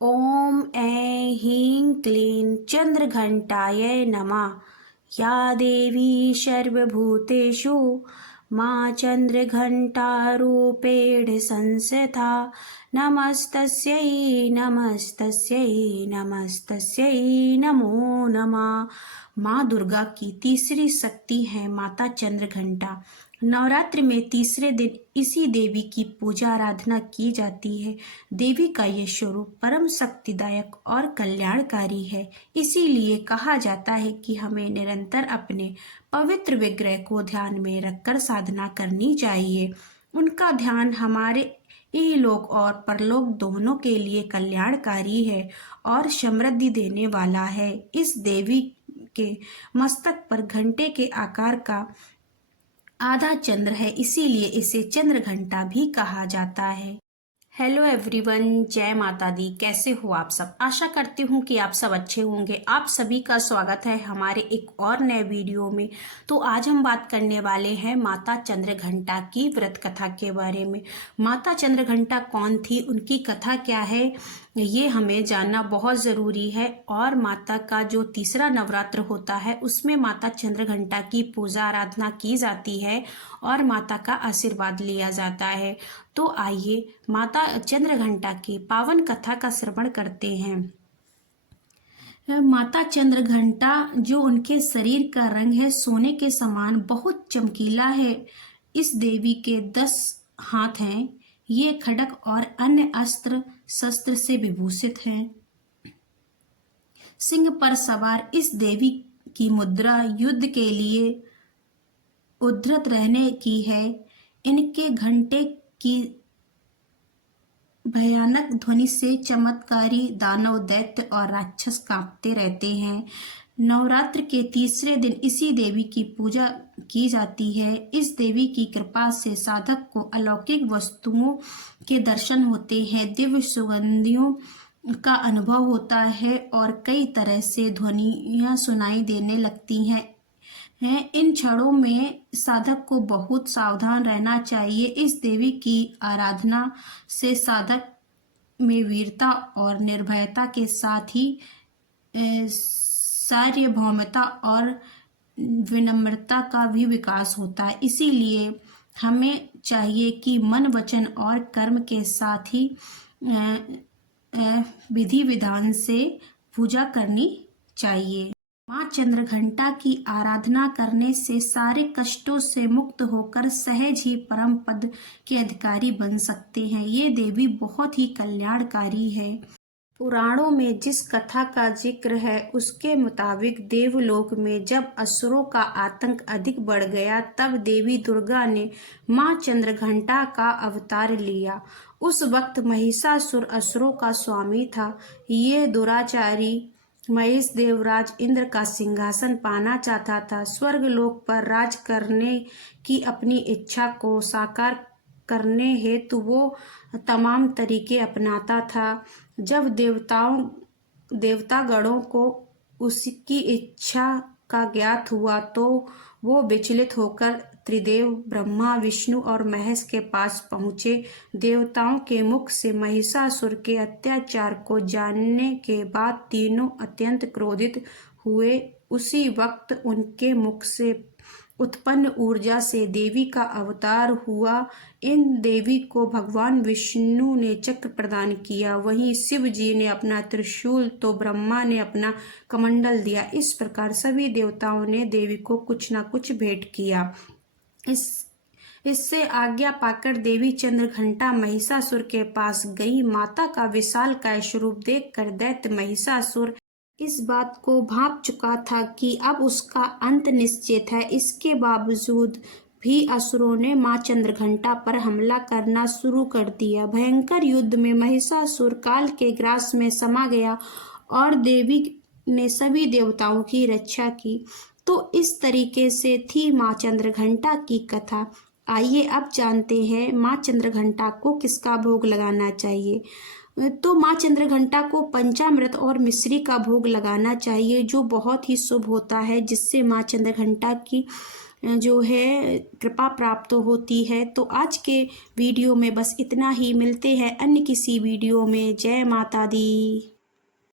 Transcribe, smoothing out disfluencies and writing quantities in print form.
ॐ ऐं ह्रीं क्लीं चन्द्रघण्टायै नमः। या देवी सर्वभूतेषु मां चन्द्रघण्टारूपेण संस्थिता। नमस्तस्यै नमस्तस्यै नमस्तस्यै नमो नमः। माँ दुर्गा की तीसरी शक्ति है माता चंद्रघंटा। नवरात्रि में तीसरे दिन इसी देवी की पूजा आराधना की जाती है। देवी का ये स्वरूप परम शक्तिदायक और कल्याणकारी है। इसीलिए कहा जाता है कि हमें निरंतर अपने पवित्र विग्रह को ध्यान में रखकर साधना करनी चाहिए। उनका ध्यान हमारे इहलोक और परलोक दोनों के लिए कल्याणकारी है और समृद्धि देने वाला है। इस देवी के मस्तक पर घंटे के आकार का आधा चंद्र है, इसीलिए इसे चंद्र घंटा भी कहा जाता है। हेलो एवरीवन, जय माता दी। कैसे हो आप सब? आशा करती हूँ कि आप सब अच्छे होंगे। आप सभी का स्वागत है हमारे एक और नए वीडियो में। तो आज हम बात करने वाले हैं माता चंद्रघंटा की व्रत कथा के बारे में। माता चंद्रघंटा कौन थी, उनकी कथा क्या है, ये हमें जानना बहुत ज़रूरी है। और माता का जो तीसरा नवरात्र होता है उसमें माता चंद्रघंटा की पूजा आराधना की जाती है और माता का आशीर्वाद लिया जाता है। तो आइए माता चंद्रघंटा की पावन कथा का श्रवण करते हैं। माता चंद्रघंटा, जो उनके शरीर का रंग है सोने के समान, बहुत चमकीला है। इस देवी के 10 हाथ हैं। ये खड्ग और अन्य अस्त्र शस्त्र से विभूषित हैं। सिंह पर सवार इस देवी की मुद्रा युद्ध के लिए उद्धत रहने की है। इनके घंटे की भयानक ध्वनि से चमत्कारी दानव, दैत्य और राक्षस कांपते रहते हैं। नवरात्र के तीसरे दिन इसी देवी की पूजा की जाती है। इस देवी की कृपा से साधक को अलौकिक वस्तुओं के दर्शन होते हैं, दिव्य सुगंधियों का अनुभव होता है और कई तरह से ध्वनियाँ सुनाई देने लगती हैं। इन क्षणों में साधक को बहुत सावधान रहना चाहिए। इस देवी की आराधना से साधक में वीरता और निर्भयता के साथ ही सार्वभौमता और विनम्रता का भी विकास होता है। इसीलिए हमें चाहिए कि मन, वचन और कर्म के साथ ही विधि विधान से पूजा करनी चाहिए। माँ चंद्रघंटा की आराधना करने से सारे कष्टों से मुक्त होकर सहज ही परम पद के अधिकारी बन सकते हैं। ये देवी बहुत ही कल्याणकारी है। पुराणों में जिस कथा का जिक्र है उसके मुताबिक देवलोक में जब असुरों का आतंक अधिक बढ़ गया, तब देवी दुर्गा ने माँ चंद्रघंटा का अवतार लिया। उस वक्त महिषासुर असुरों का स्वामी था। ये दुराचारी महेश देवराज इंद्र का सिंहासन पाना चाहता था। स्वर्गलोक पर राज करने की अपनी इच्छा को साकार करने हेतु वो तमाम तरीके अपनाता था। जब देवतागणों को उसकी इच्छा का ज्ञात हुआ तो वो विचलित होकर त्रिदेव ब्रह्मा, विष्णु और महेश के पास पहुँचे। देवताओं के मुख से महिषासुर के अत्याचार को जानने के बाद तीनों अत्यंत क्रोधित हुए। उसी वक्त उनके मुख से उत्पन्न ऊर्जा से देवी का अवतार हुआ। इन देवी को भगवान विष्णु ने चक्र प्रदान किया, वहीं शिव जी ने अपना त्रिशूल तो ब्रह्मा ने अपना कमंडल दिया। इस प्रकार सभी देवताओं ने देवी को कुछ न कुछ भेंट किया। इससे आज्ञा पाकर देवी चंद्रघंटा महिषासुर के पास गई। माता का विशालकाय स्वरूप देखकर दैत्य महिषासुर इस बात को भांप चुका था कि अब उसका अंत निश्चित है। इसके बावजूद भी असुरों ने मां चंद्रघंटा पर हमला करना शुरू कर दिया। भयंकर युद्ध में महिषासुर काल के ग्रास में समा गया और देवी ने सभी देवताओं की रक्षा की। तो इस तरीके से थी मां चंद्रघंटा की कथा। आइए अब जानते हैं मां चंद्रघंटा को किसका भोग लगाना चाहिए। तो माँ चंद्रघंटा को पंचामृत और मिश्री का भोग लगाना चाहिए, जो बहुत ही शुभ होता है, जिससे माँ चंद्रघंटा की जो है कृपा प्राप्त होती है। तो आज के वीडियो में बस इतना ही, मिलते हैं अन्य किसी वीडियो में। जय माता दी।